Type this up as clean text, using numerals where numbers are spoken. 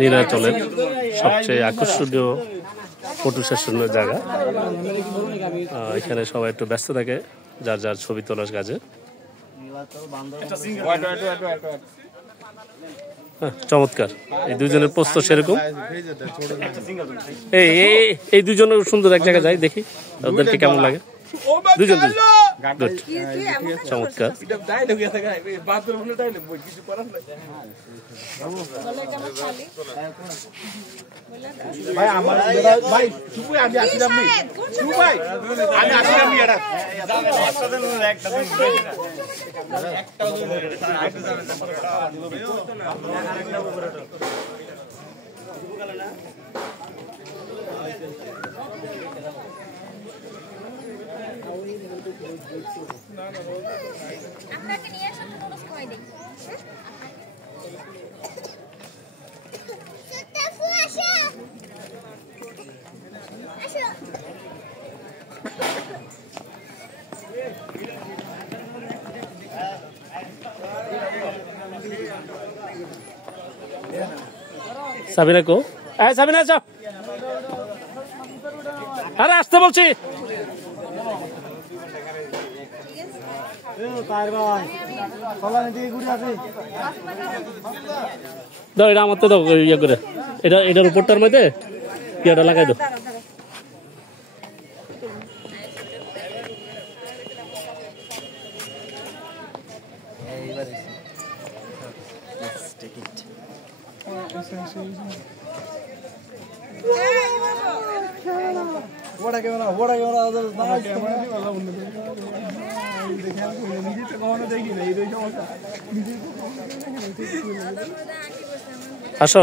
নীলাচলের সবচেয়ে আকর্ষণীয় ফটো সেশনের জায়গা। এখানে সবাই একটু ব্যস্ত থাকে যার যার ছবি তোলার কাজে। চমৎকার, এই দুজনের পোস্ট সেরকম। এই দুজনের সুন্দর এক জায়গায় যাই, দেখি ওদেরকে কেমন লাগে। দুজন চমৎকার। আপনাকে নিয়ে আসতে কোনো সময় নেই। সাবিনা কো, সাবিনা আছো, আরে আসতে বলছি। দাও এটা আমার তো দাও, ইয়ে করে এটার উপরটার মধ্যে ইয়েটা লাগাই দাও। আসো।